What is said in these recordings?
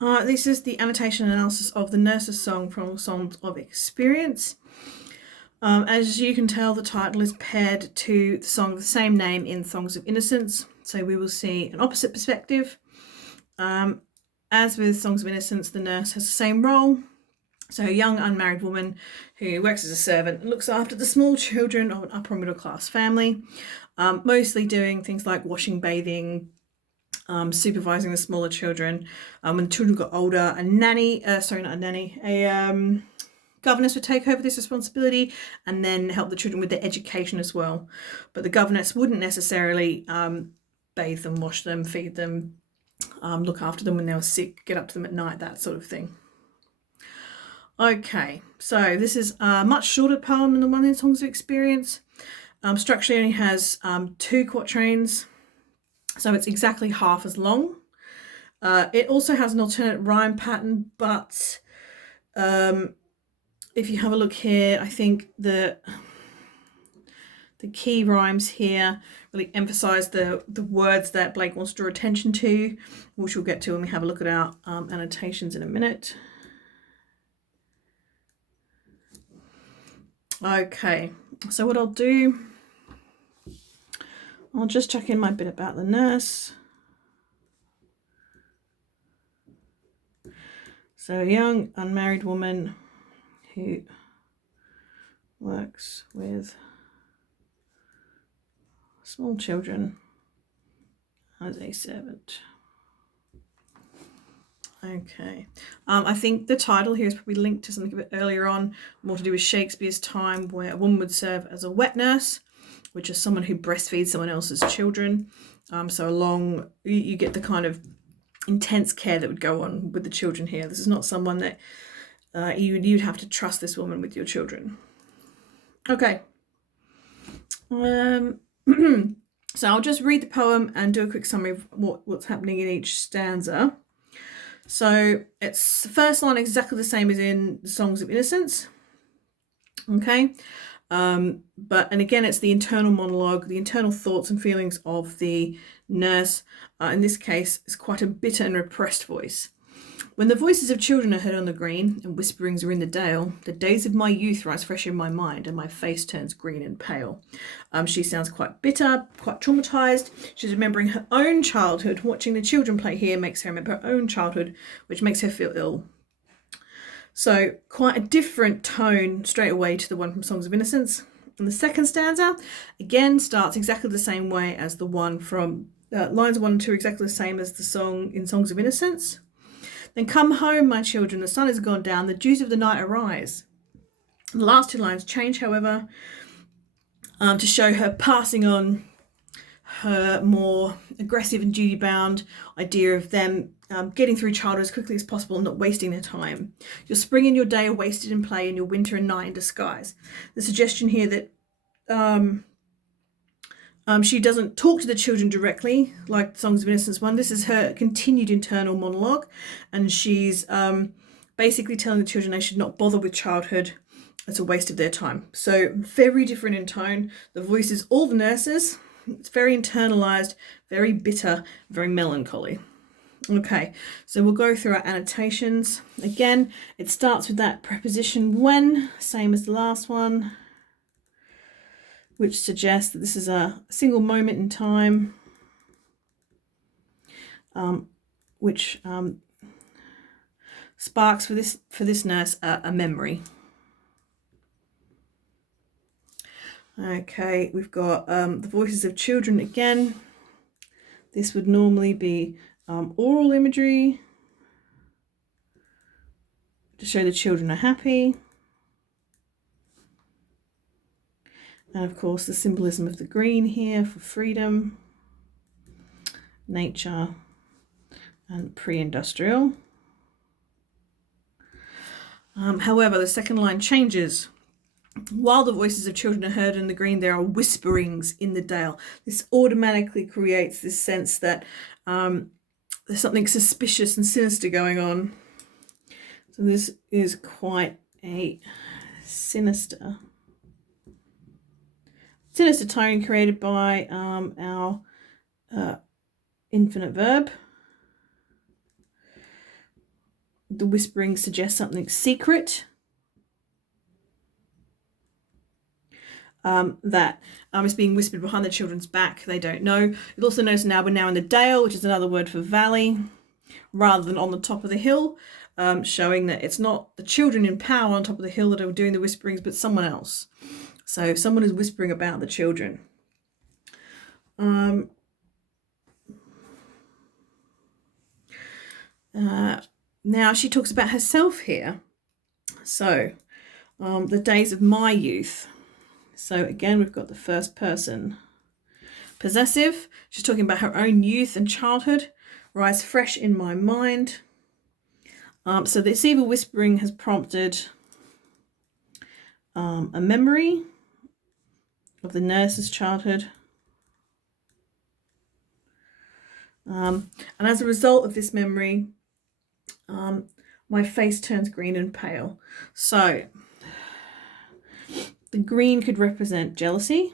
This is the annotation analysis of the Nurse's Song from Songs of Experience. As you can tell, the title is paired to the song of the same name in Songs of Innocence. So we will see an opposite perspective. As with Songs of Innocence, the nurse has the same role. So a young unmarried woman who works as a servant and looks after the small children of an upper middle class family, mostly doing things like washing, bathing, supervising the smaller children. When the children got older, a governess would take over this responsibility and then help the children with their education as well. But the governess wouldn't necessarily bathe them, wash them, feed them, look after them when they were sick, get up to them at night, that sort of thing. Okay, so this is a much shorter poem than the one in Songs of Experience. Structurally only has 2 quatrains, so it's exactly half as long. It also has an alternate rhyme pattern, but if you have a look here, I think the key rhymes here really emphasize the words that Blake wants to draw attention to, which we'll get to when we have a look at our annotations in a minute. Okay, so what I'll do, I'll just chuck in my bit about the nurse. So a young unmarried woman who works with small children as a servant. Okay, I think the title here is probably linked to something a bit earlier on, more to do with Shakespeare's time, where a woman would serve as a wet nurse, which is someone who breastfeeds someone else's children. So you get the kind of intense care that would go on with the children here. This is not someone that you'd have to trust this woman with your children. Okay. So I'll just read the poem and do a quick summary of what's happening in each stanza. So it's the first line exactly the same as in the Songs of Innocence. Okay. And again, it's the internal monologue, the internal thoughts and feelings of the nurse. In this case, it's quite a bitter and repressed voice. When the voices of children are heard on the green and whisperings are in the dale, the days of my youth rise fresh in my mind and my face turns green and pale. She sounds quite bitter, quite traumatized. She's remembering her own childhood. Watching the children play here makes her remember her own childhood, which makes her feel ill. So quite a different tone straight away to the one from Songs of Innocence. And the second stanza, again, starts exactly the same way as the one from lines 1 and 2 are exactly the same as the song in Songs of Innocence. Then come home, my children, the sun has gone down, the dews of the night arise. The last 2 lines change, however, to show her passing on her more aggressive and duty-bound idea of them getting through childhood as quickly as possible and not wasting their time. Your spring and your day are wasted in play and your winter and night in disguise. The suggestion here that she doesn't talk to the children directly, like Songs of Innocence one. This is her continued internal monologue, and she's basically telling the children they should not bother with childhood. It's a waste of their time. So very different in tone. The voice is all the nurses. It's very internalized, very bitter, very melancholy. Okay, so we'll go through our annotations. Again, it starts with that preposition when, same as the last one, which suggests that this is a single moment in time, which sparks for this nurse a memory. Okay, we've got the voices of children again. This would normally be oral imagery to show the children are happy. And of course, the symbolism of the green here for freedom, nature, and pre-industrial. However, the second line changes. While the voices of children are heard in the green, there are whisperings in the dale. This automatically creates this sense that there's something suspicious and sinister going on. So this is quite a sinister tone created by our infinite verb. the whispering suggests something secret. That is being whispered behind the children's back. They don't know. It also knows now we're now in the dale, which is another word for valley, rather than on the top of the hill, showing that it's not the children in power on top of the hill that are doing the whisperings, but someone else. So someone is whispering about the children. Now she talks about herself here. So the days of my youth. So again, we've got the first person possessive. She's talking about her own youth and childhood. Rise fresh in my mind. So this evil whispering has prompted a memory of the nurse's childhood. And as a result of this memory, my face turns green and pale. So the green could represent jealousy.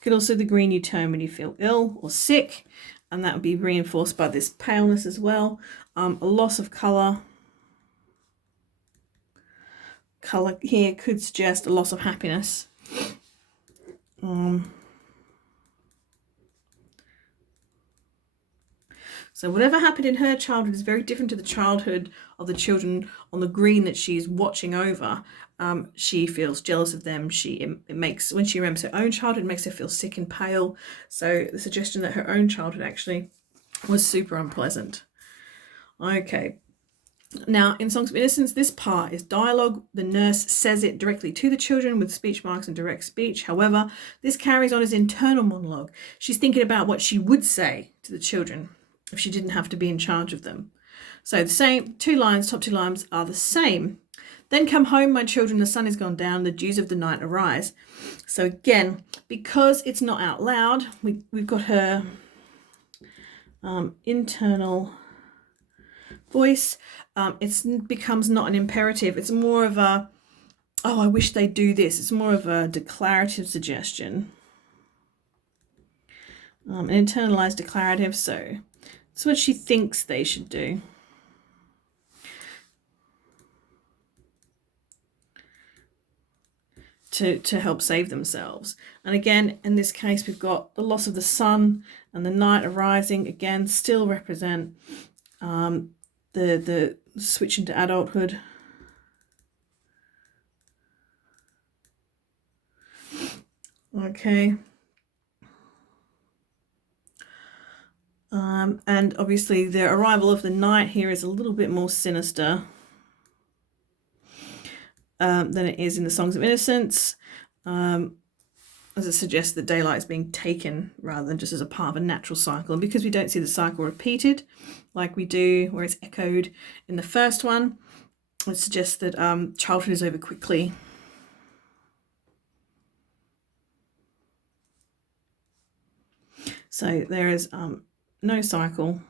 Could also the green you turn when you feel ill or sick, and that would be reinforced by this paleness as well. A loss of colour. Colour here could suggest a loss of happiness. So whatever happened in her childhood is very different to the childhood of the children on the green that she's watching over. She feels jealous of them. It makes, when she remembers her own childhood, it makes her feel sick and pale. So the suggestion that her own childhood actually was super unpleasant. Okay. Now, in Songs of Innocence, this part is dialogue. The nurse says it directly to the children with speech marks and direct speech. However, this carries on as internal monologue. She's thinking about what she would say to the children if she didn't have to be in charge of them. So the same, top two lines are the same. Then come home, my children, the sun is gone down, the dews of the night arise. So again, because it's not out loud, we've got her internal voice. It becomes not an imperative. It's more of a, oh, I wish they'd do this. It's more of a declarative suggestion. An internalized declarative, so it's what she thinks they should do. To help save themselves. And again, in this case, we've got the loss of the sun and the night arising, again, still represent the switch into adulthood. Okay. And obviously the arrival of the night here is a little bit more sinister than it is in the Songs of Innocence, as it suggests that daylight is being taken rather than just as a part of a natural cycle. And because we don't see the cycle repeated like we do where it's echoed in the first one, it suggests that childhood is over quickly. So there is no cycle.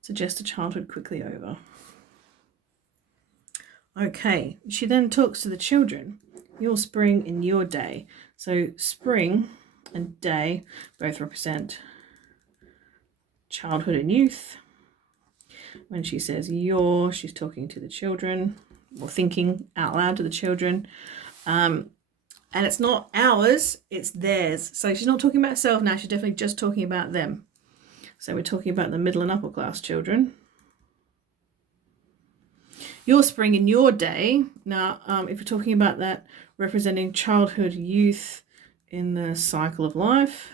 Suggest a childhood quickly over. Okay, she then talks to the children. Your spring in your day. So spring and day both represent childhood and youth. When she says your, she's talking to the children or thinking out loud to the children. And it's not ours, it's theirs. So she's not talking about herself now, she's definitely just talking about them. So we're talking about the middle and upper class children. Your spring in your day. Now, if we're talking about that representing childhood, youth in the cycle of life,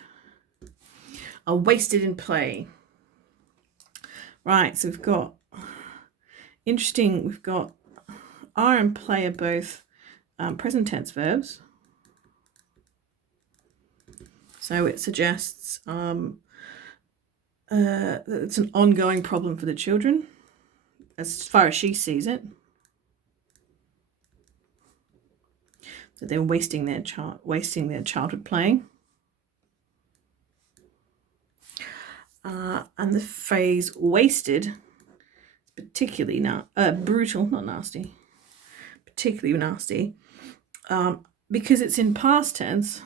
are wasted in play. Right, so we've got, interesting, we've got are and play are both present tense verbs. So it suggests that it's an ongoing problem for the children, as far as she sees it. So they're wasting their childhood playing. And the phrase wasted, particularly brutal, not nasty, particularly nasty, because it's in past tense,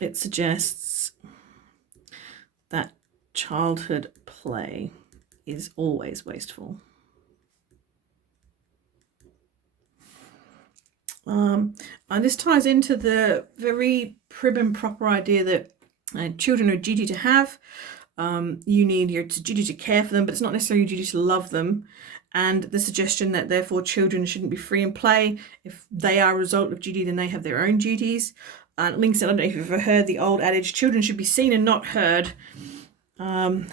it suggests that childhood play is always wasteful. And this ties into the very prim and proper idea that children are a duty to have. You need your duty to care for them, but it's not necessarily your duty to love them. And the suggestion that therefore children shouldn't be free and play. If they are a result of duty, then they have their own duties. Links, I don't know if you've ever heard the old adage, children should be seen and not heard. The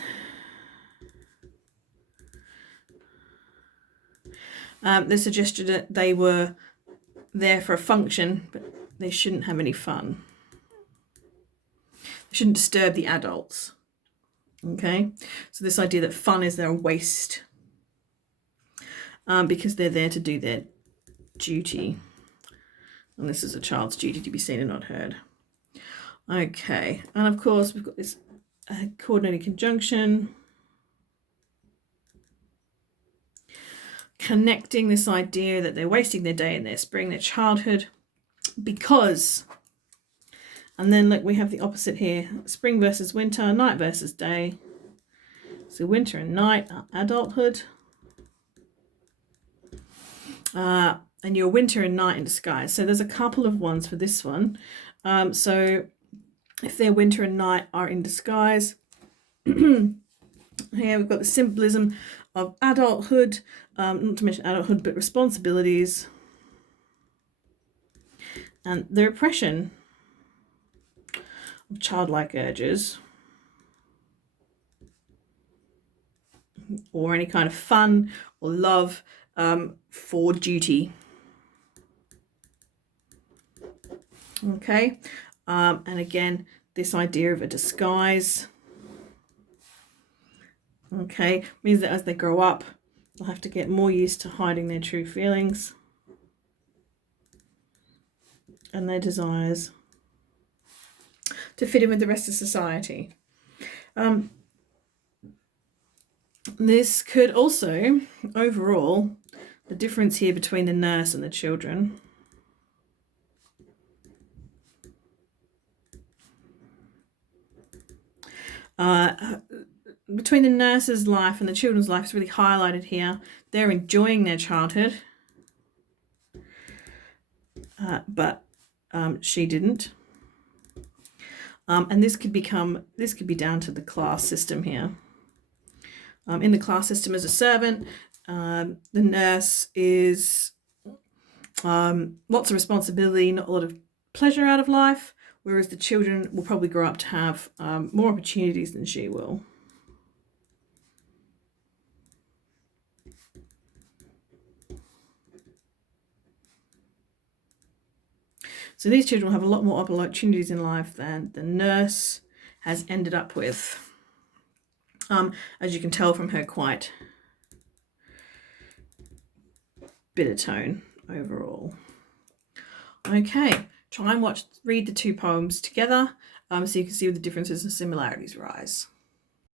suggestion that they were there for a function, but they shouldn't have any fun. They shouldn't disturb the adults. Okay, so this idea that fun is their waste because they're there to do their duty. And this is a child's duty to be seen and not heard. Okay, and of course we've got this coordinating conjunction. Connecting this idea that they're wasting their day in their spring, their childhood, because, and then look, we have the opposite here, spring versus winter, night versus day. So winter and night are adulthood. And your winter and night in disguise. So there's a couple of ones for this one. So if their winter and night are in disguise, here we've got the symbolism of adulthood, not to mention adulthood, but responsibilities, and the repression of childlike urges, or any kind of fun or love for duty. Okay, and again, this idea of a disguise. Okay, means that as they grow up, they'll have to get more used to hiding their true feelings and their desires to fit in with the rest of society. This could also, overall, the difference here between the nurse and the children. Between the nurse's life and the children's life is really highlighted here. They're enjoying their childhood, but she didn't. And this could be down to the class system here. In the class system as a servant, the nurse is lots of responsibility, not a lot of pleasure out of life, whereas the children will probably grow up to have more opportunities than she will. So these children will have a lot more opportunities in life than the nurse has ended up with. As you can tell from her quite bitter tone overall. Okay, try and read the two poems together so you can see where the differences and similarities rise.